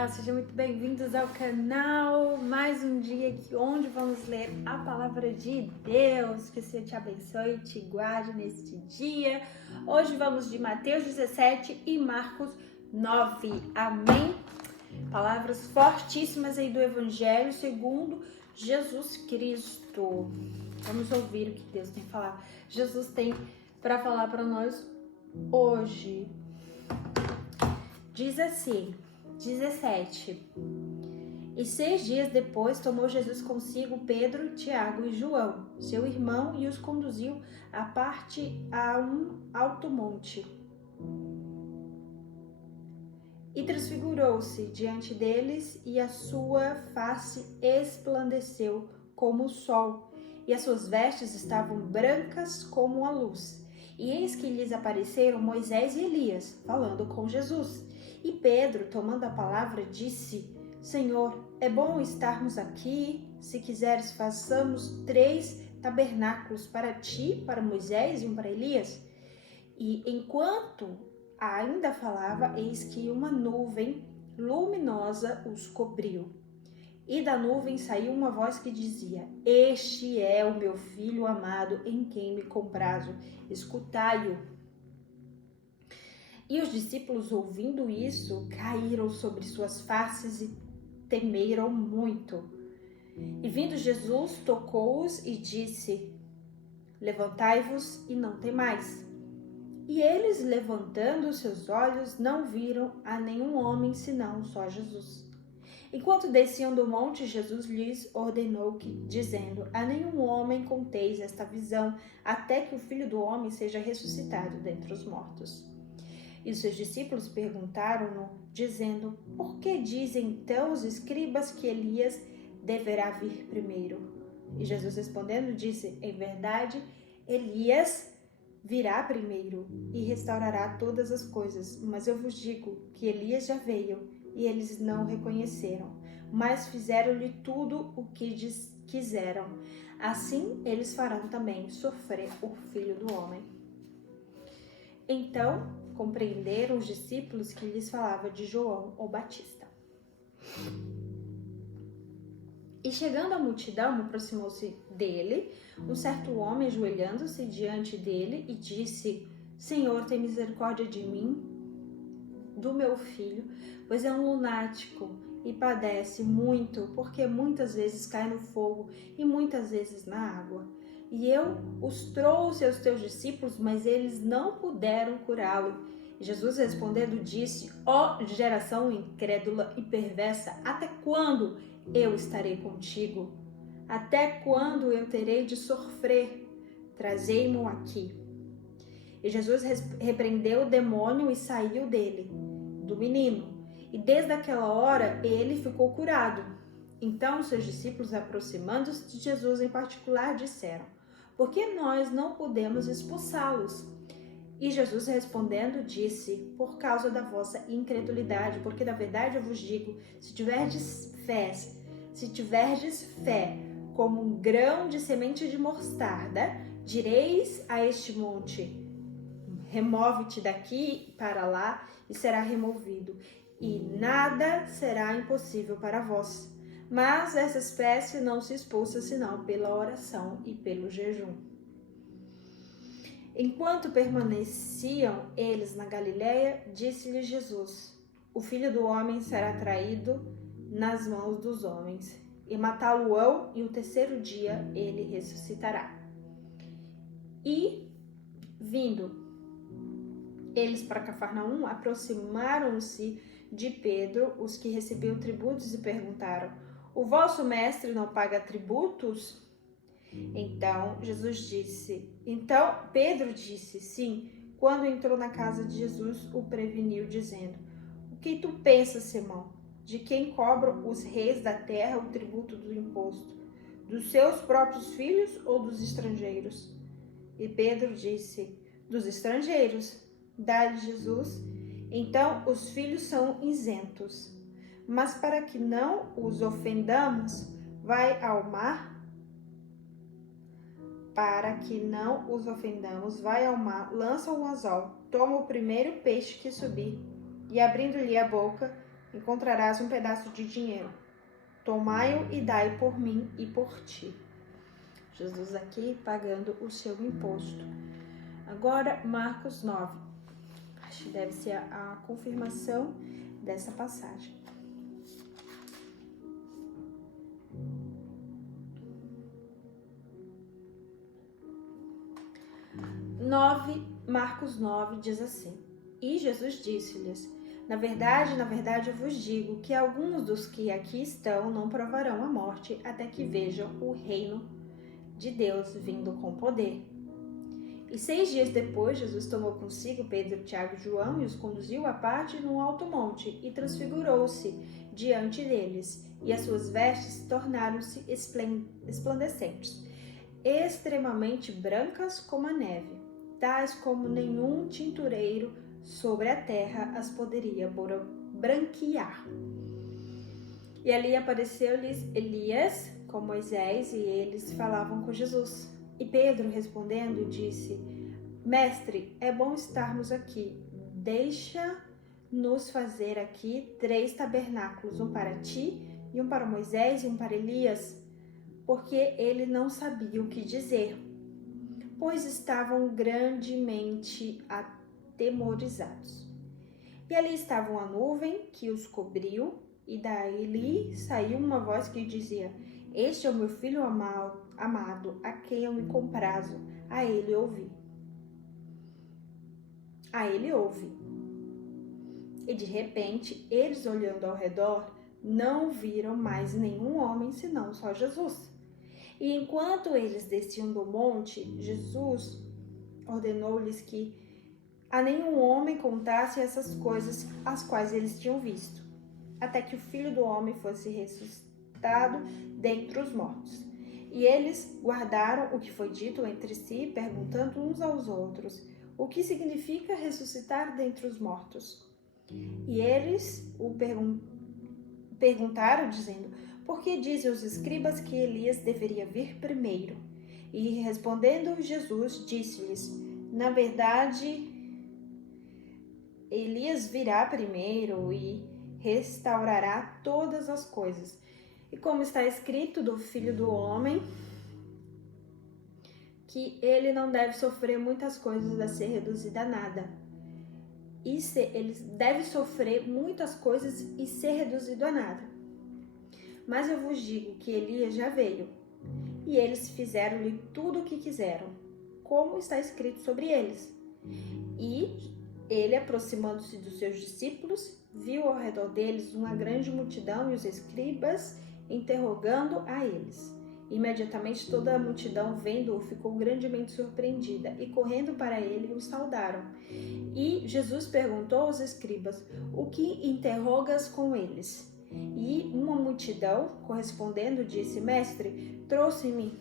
Olá, sejam muito bem-vindos ao canal. Mais um dia aqui onde vamos ler a palavra de Deus. Que o Senhor te abençoe e te guarde neste dia. Hoje vamos de Mateus 17 e Marcos 9. Amém? Palavras fortíssimas aí do Evangelho segundo Jesus Cristo. Vamos ouvir o que Deus tem falado. Jesus tem para falar para nós hoje. Diz assim, 17. E 6 dias depois tomou Jesus consigo Pedro, Tiago e João, seu irmão, e os conduziu à parte a um alto monte. E transfigurou-se diante deles, e a sua face esplandeceu como o sol, e as suas vestes estavam brancas como a luz. E eis que lhes apareceram Moisés e Elias, falando com Jesus. E Pedro, tomando a palavra, disse: Senhor, é bom estarmos aqui. Se quiseres, façamos 3 tabernáculos para ti, para Moisés e um para Elias. E enquanto ainda falava, eis que uma nuvem luminosa os cobriu. E da nuvem saiu uma voz que dizia: Este é o meu filho amado, em quem me comprazo. Escutai-o. E os discípulos, ouvindo isso, caíram sobre suas faces e temeram muito. E vindo Jesus, tocou-os e disse: Levantai-vos e não temais. E eles, levantando seus olhos, não viram a nenhum homem, senão só Jesus. Enquanto desciam do monte, Jesus lhes ordenou dizendo: A nenhum homem conteis esta visão, até que o Filho do Homem seja ressuscitado dentre os mortos. E os seus discípulos perguntaram-no, dizendo: Por que dizem então os escribas que Elias deverá vir primeiro? E Jesus respondendo disse: Em verdade, Elias virá primeiro e restaurará todas as coisas. Mas eu vos digo que Elias já veio e eles não o reconheceram, mas fizeram-lhe tudo o que quiseram. Assim eles farão também sofrer o Filho do Homem. Então compreenderam os discípulos que lhes falava de João o Batista. E chegando a multidão, aproximou-se dele um certo homem, ajoelhando-se diante dele, e disse: Senhor, tem misericórdia de mim, do meu filho, pois é um lunático e padece muito, porque muitas vezes cai no fogo e muitas vezes na água. E eu os trouxe aos teus discípulos, mas eles não puderam curá-lo. E Jesus respondendo disse: Ó geração incrédula e perversa, até quando eu estarei contigo? Até quando eu terei de sofrer? Trazei-mo aqui. E Jesus repreendeu o demônio e saiu dele, do menino. E desde aquela hora ele ficou curado. Então os seus discípulos, aproximando-se de Jesus em particular, disseram: Por que nós não podemos expulsá-los? E Jesus respondendo disse: Por causa da vossa incredulidade, porque na verdade eu vos digo, se tiverdes fé como um grão de semente de mostarda, direis a este monte: remove-te daqui para lá, e será removido, e nada será impossível para vós. Mas essa espécie não se expulsa senão pela oração e pelo jejum. Enquanto permaneciam eles na Galileia, disse-lhe Jesus: O Filho do Homem será traído nas mãos dos homens, e matá-lo-ão, e o terceiro dia ele ressuscitará. E, vindo eles para Cafarnaum, aproximaram-se de Pedro os que recebiam tributos e perguntaram: O vosso mestre não paga tributos? Então Pedro disse: Sim. Quando entrou na casa de Jesus, o preveniu, dizendo: O que tu pensas, Simão? De quem cobram os reis da terra o tributo do imposto? Dos seus próprios filhos ou dos estrangeiros? E Pedro disse: Dos estrangeiros. Dá-lhe Jesus: Então os filhos são isentos. Mas para que não os ofendamos, vai ao mar. Lança o anzol, toma o primeiro peixe que subir, e abrindo-lhe a boca, encontrarás um pedaço de dinheiro. Tomai-o e dai por mim e por ti. Jesus aqui pagando o seu imposto. Agora, Marcos 9. Acho que deve ser a confirmação dessa passagem. Marcos 9 diz assim: E Jesus disse-lhes: na verdade, eu vos digo que alguns dos que aqui estão não provarão a morte até que vejam o reino de Deus vindo com poder. E 6 dias depois, Jesus tomou consigo Pedro, Tiago e João e os conduziu à parte num alto monte e transfigurou-se diante deles, e as suas vestes tornaram-se esplandecentes, extremamente brancas como a neve, tais como nenhum tintureiro sobre a terra as poderia branquear. E ali apareceu-lhes Elias com Moisés, e eles falavam com Jesus. E Pedro, respondendo, disse: Mestre, é bom estarmos aqui. Deixa-nos fazer aqui 3 tabernáculos, um para ti, e um para Moisés, e um para Elias, porque ele não sabia o que dizer, pois estavam grandemente atemorizados. E ali estava uma nuvem que os cobriu, e dali saiu uma voz que dizia: Este é o meu filho amado, a quem eu me comprazo, a ele ouvi. E de repente, eles olhando ao redor, não viram mais nenhum homem, senão só Jesus. E enquanto eles desciam do monte, Jesus ordenou-lhes que a nenhum homem contasse essas coisas as quais eles tinham visto, até que o Filho do Homem fosse ressuscitado dentre os mortos. E eles guardaram o que foi dito entre si, perguntando uns aos outros: o que significa ressuscitar dentre os mortos? E eles o perguntaram, dizendo: por que dizem os escribas que Elias deveria vir primeiro? E respondendo Jesus, disse-lhes: na verdade, Elias virá primeiro e restaurará todas as coisas. E como está escrito do Filho do Homem, que ele não deve sofrer muitas coisas a ser reduzido a nada. Ele deve sofrer muitas coisas e ser reduzido a nada. Mas eu vos digo que Elias já veio, e eles fizeram-lhe tudo o que quiseram, como está escrito sobre eles. E ele, aproximando-se dos seus discípulos, viu ao redor deles uma grande multidão e os escribas interrogando a eles. Imediatamente toda a multidão, vendo-o, ficou grandemente surpreendida e, correndo para ele, o saudaram. E Jesus perguntou aos escribas: o que interrogas com eles? E uma multidão, correspondendo, disse: Mestre, trouxe-me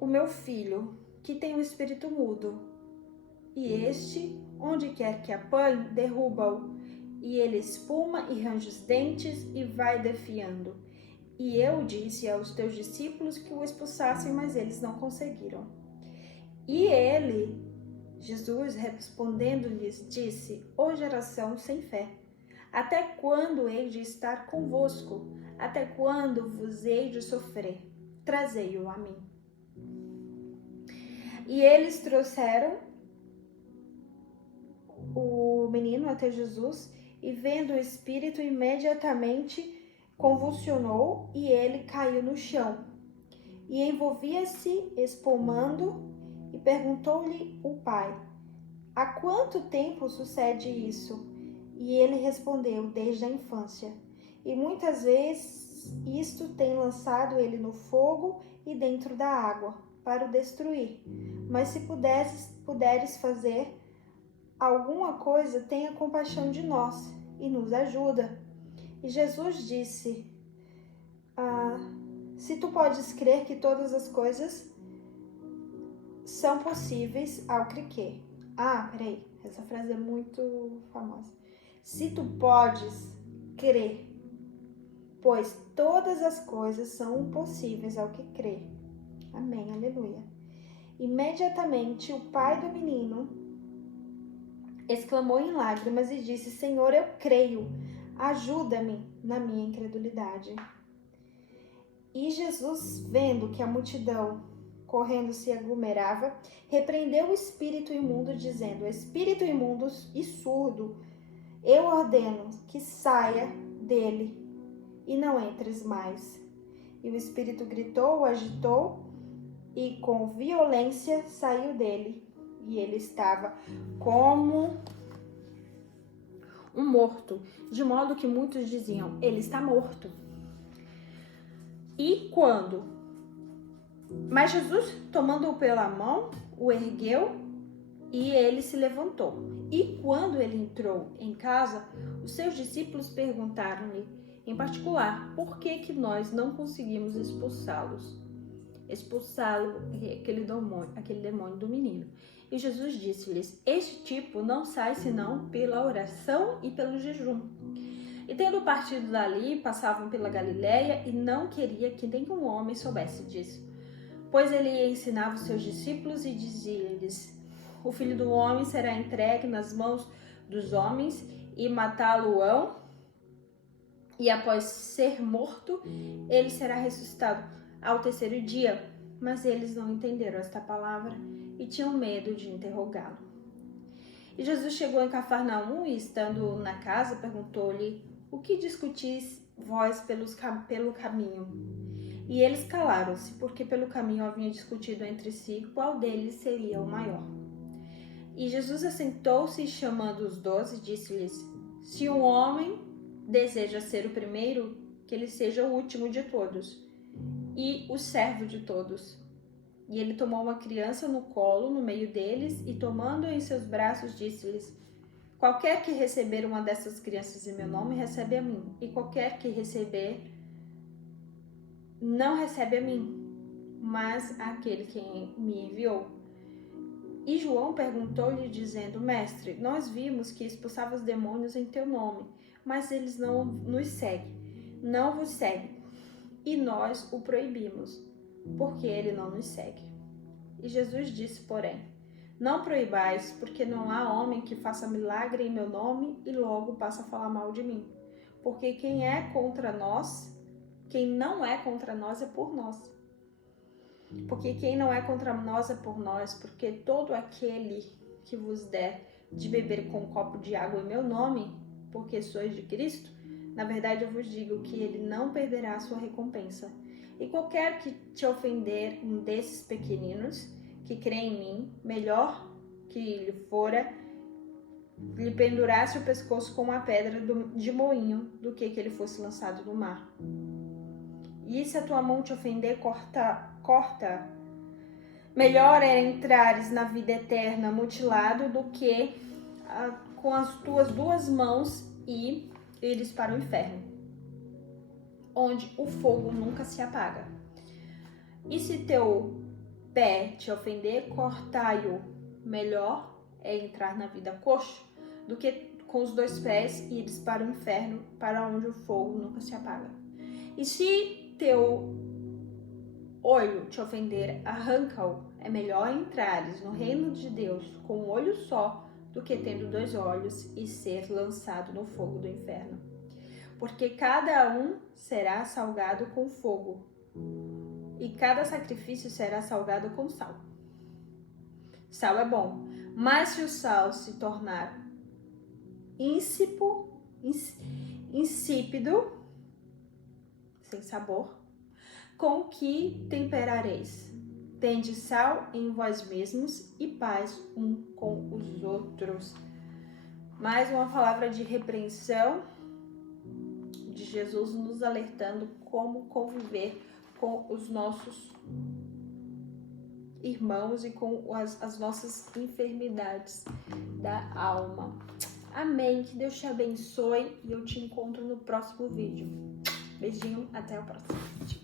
o meu filho, que tem um espírito mudo. E este, onde quer que apanhe, derruba-o, e ele espuma e range os dentes e vai defiando. E eu disse aos teus discípulos que o expulsassem, mas eles não conseguiram. E ele, Jesus, respondendo-lhes, disse: ó geração sem fé, até quando hei de estar convosco? Até quando vos hei de sofrer? Trazei-o a mim. E eles trouxeram o menino até Jesus, e vendo o espírito, imediatamente convulsionou, e ele caiu no chão. E envolvia-se espumando, e perguntou-lhe o pai: há quanto tempo sucede isso? E ele respondeu: desde a infância. E muitas vezes isto tem lançado ele no fogo e dentro da água, para o destruir. Mas se puderes fazer alguma coisa, tenha compaixão de nós e nos ajuda. E Jesus disse: se tu podes crer que todas as coisas são possíveis ao que crê. Peraí, essa frase é muito famosa. Se tu podes crer, pois todas as coisas são possíveis ao que crê. Amém, aleluia. Imediatamente o pai do menino exclamou em lágrimas e disse: Senhor, eu creio, ajuda-me na minha incredulidade. E Jesus, vendo que a multidão correndo se aglomerava, repreendeu o espírito imundo, dizendo: Espírito imundo e surdo, eu ordeno que saia dele e não entres mais. E o espírito gritou, o agitou e com violência saiu dele. E ele estava como um morto, de modo que muitos diziam: ele está morto. Mas Jesus, tomando-o pela mão, o ergueu e ele se levantou. E quando ele entrou em casa, os seus discípulos perguntaram-lhe, em particular, por que nós não conseguimos expulsá-lo, aquele demônio do menino. E Jesus disse-lhes: este tipo não sai senão pela oração e pelo jejum. E tendo partido dali, passavam pela Galiléia e não queria que nenhum homem soubesse disso. Pois ele ensinava os seus discípulos e dizia-lhes: o filho do homem será entregue nas mãos dos homens e matá-lo-ão, e após ser morto, ele será ressuscitado ao terceiro dia. Mas eles não entenderam esta palavra e tinham medo de interrogá-lo. E Jesus chegou em Cafarnaum e, estando na casa, perguntou-lhe: o que discutis vós pelo caminho? E eles calaram-se, porque pelo caminho haviam discutido entre si qual deles seria o maior. E Jesus assentou-se, chamando os 12, disse-lhes: se um homem deseja ser o primeiro, que ele seja o último de todos e o servo de todos. E ele tomou uma criança no colo, no meio deles, e tomando-a em seus braços, disse-lhes: qualquer que receber uma dessas crianças em meu nome, recebe a mim. E qualquer que receber, não recebe a mim, mas aquele que me enviou. E João perguntou-lhe, dizendo: mestre, nós vimos que expulsava os demônios em teu nome, mas eles não vos seguem, e nós o proibimos, porque ele não nos segue. E Jesus disse, porém: não proibais, porque não há homem que faça milagre em meu nome e logo passa a falar mal de mim. Porque quem não é contra nós é por nós. Porque quem não é contra nós é por nós, porque todo aquele que vos der de beber com um copo de água em meu nome, porque sois de Cristo, na verdade eu vos digo que ele não perderá a sua recompensa. E qualquer que te ofender um desses pequeninos, que crê em mim, melhor que lhe fora lhe pendurasse o pescoço com uma pedra de moinho, do que ele fosse lançado no mar. E se a tua mão te ofender, corta. Melhor é entrares na vida eterna mutilado do que com as tuas duas mãos e ires para o inferno, onde o fogo nunca se apaga. E se teu pé te ofender, cortai-o. Melhor é entrar na vida coxo do que com os dois pés ires para o inferno, para onde o fogo nunca se apaga. E se teu olho te ofender, arranca-o. É melhor entrares no reino de Deus com um olho só do que tendo 2 olhos e ser lançado no fogo do inferno. Porque cada um será salgado com fogo, e cada sacrifício será salgado com sal. Sal é bom, mas se o sal se tornar insípido, sem sabor, com que temperareis? Tende sal em vós mesmos e paz um com os outros. Mais uma palavra de repreensão de Jesus nos alertando como conviver com os nossos irmãos e com as nossas enfermidades da alma. Amém. Que Deus te abençoe e eu te encontro no próximo vídeo. Beijinho, até o próximo vídeo.